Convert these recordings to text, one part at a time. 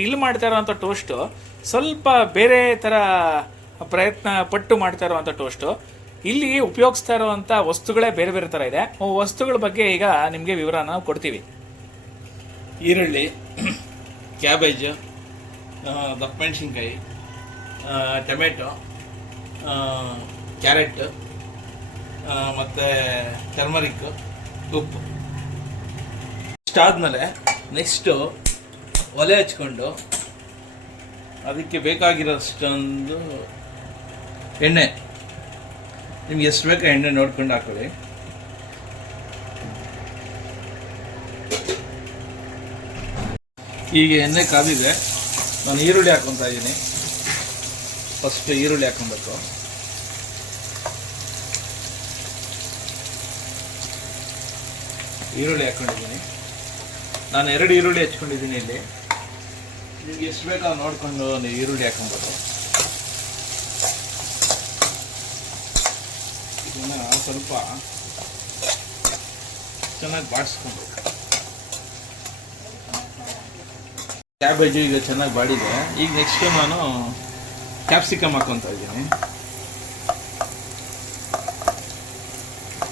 ಇಲ್ಲಿ ಮಾಡ್ತಾ ಇರೋವಂಥ ಟೋಸ್ಟು ಸ್ವಲ್ಪ ಬೇರೆ ಥರ ಪ್ರಯತ್ನ ಪಟ್ಟು ಮಾಡ್ತಾ ಇರುವಂಥ ಟೋಸ್ಟು ಇಲ್ಲಿ ಉಪಯೋಗಿಸ್ತಾ ಇರುವಂಥ ವಸ್ತುಗಳೇ ಬೇರೆ ಬೇರೆ ಥರ ಇದೆ. ವಸ್ತುಗಳ ಬಗ್ಗೆ ಈಗ ನಿಮಗೆ ವಿವರ ನಾವು ಕೊಡ್ತೀವಿ. ಈರುಳ್ಳಿ, ಕ್ಯಾಬೇಜು ದಪ್ಪ ಮೆಣಸಿನ್ಕಾಯಿ ಟೊಮೆಟೊ ಕ್ಯಾರೆಟ್ ಮತ್ತು ಟರ್ಮರಿಕ್ ಉಪ್ಪು ಇಷ್ಟಾದ್ಮೇಲೆ ನೆಕ್ಸ್ಟು ಒಲೆ ಹಚ್ಕೊಂಡು ಅದಕ್ಕೆ ಬೇಕಾಗಿರೋಷ್ಟೊಂದು ಎಣ್ಣೆ. ನಿಮ್ಗೆ ಎಷ್ಟು ಬೇಕೋ ಎಣ್ಣೆ ನೋಡ್ಕೊಂಡು ಹಾಕೊಳ್ಳಿ. ಈಗ ಎಣ್ಣೆ ಕಾದಿದೆ. ನಾನು ಈರುಳ್ಳಿ ಹಾಕೊತಾ ಇದ್ದೀನಿ. ಫಸ್ಟ್ ಈರುಳ್ಳಿ ಹಾಕೊಬೇಕು ಈರುಳ್ಳಿ ಹಾಕೊಂಡಿದ್ದೀನಿ. ನಾನು ಎರಡು ಈರುಳ್ಳಿ ಹಚ್ಕೊಂಡಿದ್ದೀನಿ ಇಲ್ಲಿ. ನಿಮ್ಗೆ ಎಷ್ಟು ಬೇಕೋ ನೋಡಿಕೊಂಡು ನೀವು ಈರುಳ್ಳಿ ಹಾಕೊಂಬೋದು ಇದನ್ನು ಸ್ವಲ್ಪ ಚೆನ್ನಾಗಿ ಬಾಡಿಸ್ಕೊಂಡು. ಕ್ಯಾಬೇಜು ಈಗ ಚೆನ್ನಾಗಿ ಬಾಡಿದೆ. ಈಗ ನೆಕ್ಸ್ಟ್ ನಾನು ಕ್ಯಾಪ್ಸಿಕಮ್ ಹಾಕೊತಾ ಇದ್ದೀನಿ.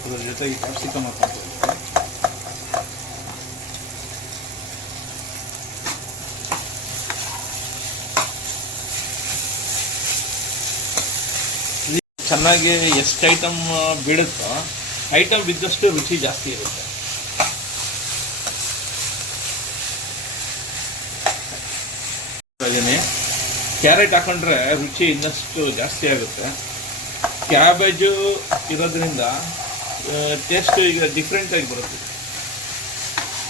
ಅದ್ರ ಜೊತೆಗೆ ಕ್ಯಾಪ್ಸಿಕಮ್ ಹಾಕೊತಾ ಇದ್ದೀನಿ. ಚೆನ್ನಾಗಿ ಎಷ್ಟು ಐಟಮ್ ಬೀಳುತ್ತೋ ಐಟಮ್ ಬಿದ್ದಷ್ಟು ರುಚಿ ಜಾಸ್ತಿ ಇರುತ್ತೆ. ಕ್ಯಾರೆಟ್ ಹಾಕೊಂಡ್ರೆ ರುಚಿ ಇನ್ನಷ್ಟು ಜಾಸ್ತಿ ಆಗುತ್ತೆ. ಕ್ಯಾಬೇಜು ಇರೋದ್ರಿಂದ ಟೇಸ್ಟ್ ಈಗ ಡಿಫ್ರೆಂಟ್ ಆಗಿ ಬರುತ್ತೆ.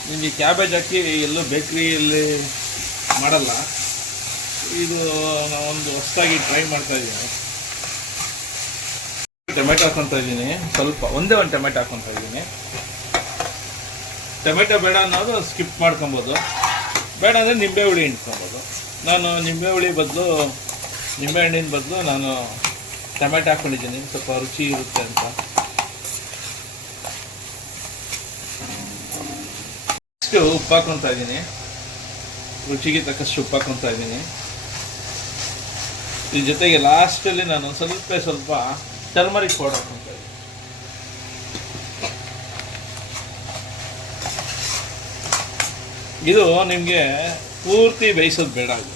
ನಿಮಗೆ ಕ್ಯಾಬೇಜ್ ಹಾಕಿ ಎಲ್ಲೋ ಬೇಕ್ರಿಯಲ್ಲಿ ಮಾಡಲ್ಲ. ಇದು ನಾವೊಂದು ಹೊಸದಾಗಿ ಟ್ರೈ ಮಾಡ್ತಾ ಇದ್ದೀನಿ ಟೊಮೆಟೊ ಹಾಕೊತಾ ಇದ್ದೀನಿ. ಸ್ವಲ್ಪ, ಒಂದೇ ಒಂದು ಟೊಮೆಟೊ ಹಾಕೊತಾ ಇದ್ದೀನಿ. ಟೊಮೆಟೊ ಬೇಡ ಅನ್ನೋದು ಸ್ಕಿಪ್ ಮಾಡ್ಕೊಬೋದು. ಬೇಡ ಅಂದರೆ ನಿಂಬೆ ಹುಳಿ ಇಟ್ಕೊಬೋದು ನಾನು ನಿಂಬೆ ಹುಳಿ ಬದಲು, ನಿಂಬೆ ಹಣ್ಣಿನ ಬದಲು ನಾನು ಟೊಮೆಟೊ ಹಾಕ್ಕೊಂಡಿದ್ದೀನಿ ಸ್ವಲ್ಪ ರುಚಿ ಇರುತ್ತೆ ಅಂತ. ಉಪ್ಪು ಹಾಕೊತಾ ಇದ್ದೀನಿ. ರುಚಿಗೆ ತಕ್ಕಷ್ಟು ಉಪ್ಪು ಹಾಕೊತಾ ಇದ್ದೀನಿ. ಇದ್ರ ಜೊತೆಗೆ ಲಾಸ್ಟಲ್ಲಿ ನಾನು ಸ್ವಲ್ಪ ಸ್ವಲ್ಪ ಟರ್ಮರಿಕ್ ಪೌಡರ್ ಇದು ನಿಮಗೆ ಪೂರ್ತಿ ಬೇಯಿಸೋದು ಬೇಡ ಇದು.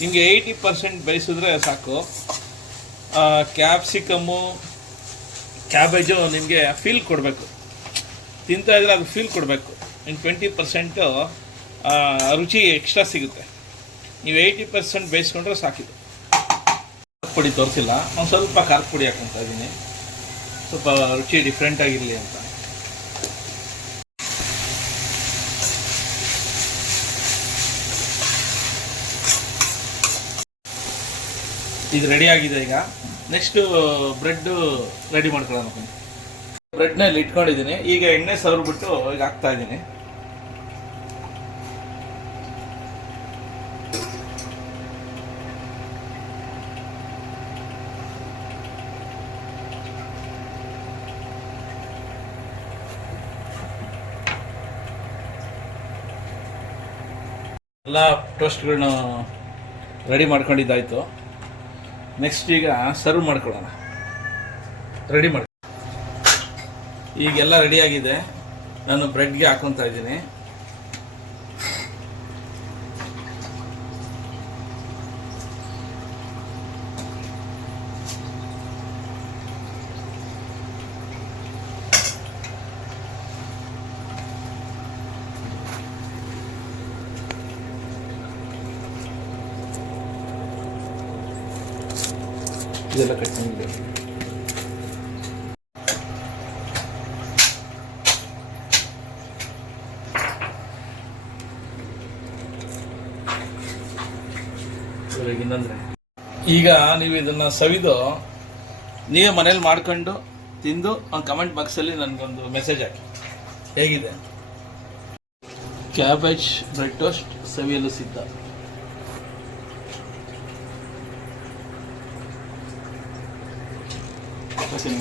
ನಿಮಗೆ ಏಯ್ಟಿ ಪರ್ಸೆಂಟ್ ಬೇಯಿಸಿದ್ರೆ ಸಾಕು. ಕ್ಯಾಪ್ಸಿಕಮ್ಮು ಕ್ಯಾಬೇಜು ನಿಮಗೆ ಫೀಲ್ ಕೊಡಬೇಕು. ತಿಂತಾ ಇದ್ರೆ ಅದು ಫೀಲ್ ಕೊಡಬೇಕು. ಇನ್ನು ಟ್ವೆಂಟಿ ಪರ್ಸೆಂಟು ರುಚಿ ಎಕ್ಸ್ಟ್ರಾ ಸಿಗುತ್ತೆ. ನೀವು ಏಯ್ಟಿ ಪರ್ಸೆಂಟ್ ಬೇಯಿಸ್ಕೊಂಡ್ರೆ ಸಾಕಿದೆ ಪುಡಿ ತೋರಿಸಿಲ್ಲ. ಒಂದು ಸ್ವಲ್ಪ ಖಾರದ ಪುಡಿ ಹಾಕ್ಕೊತಾ ಇದ್ದೀನಿ ಸ್ವಲ್ಪ ರುಚಿ ಡಿಫ್ರೆಂಟ್ ಆಗಿರಲಿ ಅಂತ. ಇದು ರೆಡಿ ಆಗಿದೆ ಈಗ. ನೆಕ್ಸ್ಟು ಬ್ರೆಡ್ಡು ರೆಡಿ ಮಾಡ್ಕೊಳ್ಳೋಣ ಬ್ರೆಡ್ನಲ್ಲಿ ಇಟ್ಕೊಂಡಿದ್ದೀನಿ. ಈಗ ಎಣ್ಣೆ ಸವರ್ಬಿಟ್ಟು ಈಗ ಹಾಕ್ತಾ ಇದ್ದೀನಿ. ಎಲ್ಲ ಟೋಸ್ಟ್ಗಳನ್ನ ರೆಡಿ ಮಾಡ್ಕೊಂಡಿದ್ದಾಯಿತು. ನೆಕ್ಸ್ಟ್ ಈಗ ಸರ್ವ್ ಮಾಡ್ಕೊಳ್ಳೋಣ. ರೆಡಿ ಮಾಡಿ. ಈಗೆಲ್ಲ ರೆಡಿಯಾಗಿದೆ ನಾನು ಬ್ರೆಡ್ಗೆ ಹಾಕೊತಾ ಇದ್ದೀನಿ. ಇದೆಲ್ಲ ಕಟ್ ಮಾಡಿದೆ. ಈಗ ನೀವು ಇದನ್ನ ಸವಿದು ನೀವೇ ಮನೇಲಿ ಮಾಡ್ಕೊಂಡು ತಿಂದು ಒಂದು ಕಮೆಂಟ್ ಬಾಕ್ಸಲ್ಲಿ ನನಗೊಂದು ಮೆಸೇಜ್ ಹಾಕಿ. ಹೇಗಿದೆ? ಕ್ಯಾಬೇಜ್ ಬ್ರೆಡ್ ಟೋಸ್ಟ್ ಸವಿಯಲು ಸಿದ್ಧ. Kasi